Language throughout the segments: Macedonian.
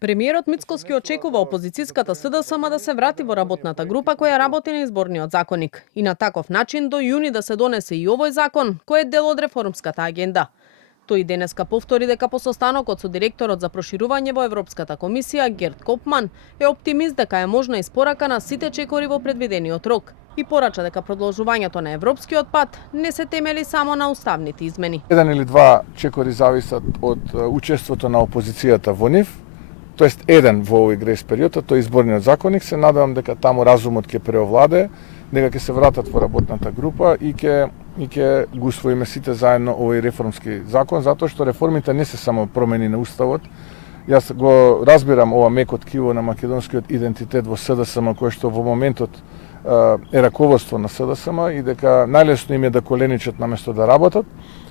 Премиерот Мицкоски очекува опозицијската СДСМ да се врати во работната група која работи на изборниот законник и на таков начин до јуни да се донесе и овој закон кој е дел од реформската агенда. Тој денеска повтори дека по состанокот со директорот за проширување во Европската комисија Герт Копман е оптимист дека е можна испорака на сите чекори во предвидениот рок и порача дека продолжувањето на европскиот пат не се темели само на уставните измени. Еден или два чекори зависат од учеството на опозицијата во нив, тоест еден во овој грес период, тој изборниот законник. Се надевам дека таму разумот ќе преовладее, дека ќе се вратат во работната група и ќе го усвоиме сите заедно овој реформски закон, затоа што реформите не се само промени на уставот. Јас го разбирам ова мекот киво на македонскиот идентитет во СДСМ, кој што во моментот е раководство на СДСМ и дека најлесно им е да коленичат наместо да работат,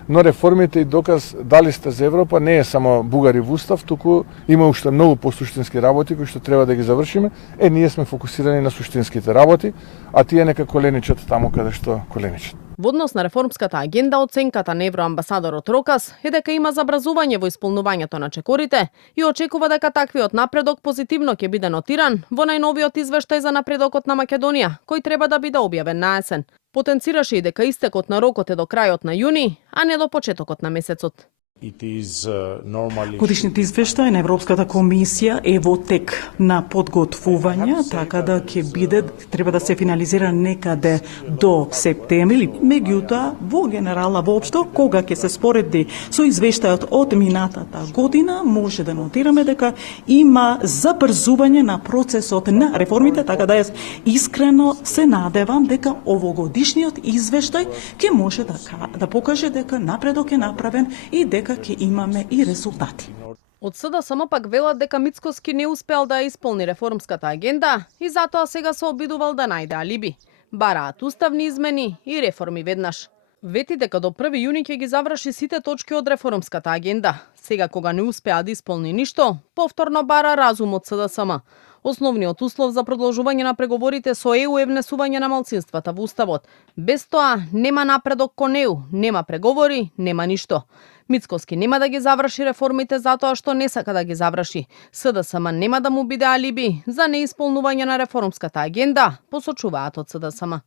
но реформите и доказ дали сте за Европа не е само бугари во устав, туку има уште многу посуштински работи кои што треба да ги завршиме. Ние сме фокусирани на суштинските работи, а тие нека коленичат таму каде што коленичат. Во однос на реформската агенда, оценката на евроамбасадорот Рокас е дека има забразување во исполнувањето на чекорите и очекува дека таквиот напредок позитивно ќе биде нотиран во најновиот извештај за напредокот на Македонија, кој треба да биде објавен на есен. Потенцираше и дека истекот на рокот е до крајот на јуни, а не до почетокот на месецот. Годишниот извештај на Европската комисија е во тек на подготвување, така да ќе биде, треба да се финализира некаде до септември. Меѓутоа, во генерала воопшто, кога ќе се спореди со извештајот од минатата година, може да нотираме дека има забрзување на процесот на реформите, така да јас искрено се надевам дека овогодишниот извештај ќе може да покаже дека напредок е направен и дека ќе имаме и резултати. Од СДСМ пак велат дека Мицкоски не успеал да исполни реформската агенда и затоа сега се обидувал да најде алиби. Бараат уставни измени и реформи веднаш. Вети дека до 1 јуни ќе ги заврши сите точки од реформската агенда. Сега кога не успеа да исполни ништо, повторно бара разум од СДСМ. Основниот услов за продолжување на преговорите со ЕУ е внесување на малцинствата во уставот. Без тоа нема напредок кон ЕУ, нема преговори, нема ништо. Мицкоски нема да ги заврши реформите затоа што не сака да ги заврши. СДСМ нема да му биде алиби за неисполнување на реформската агенда, посочуваат од СДСМ.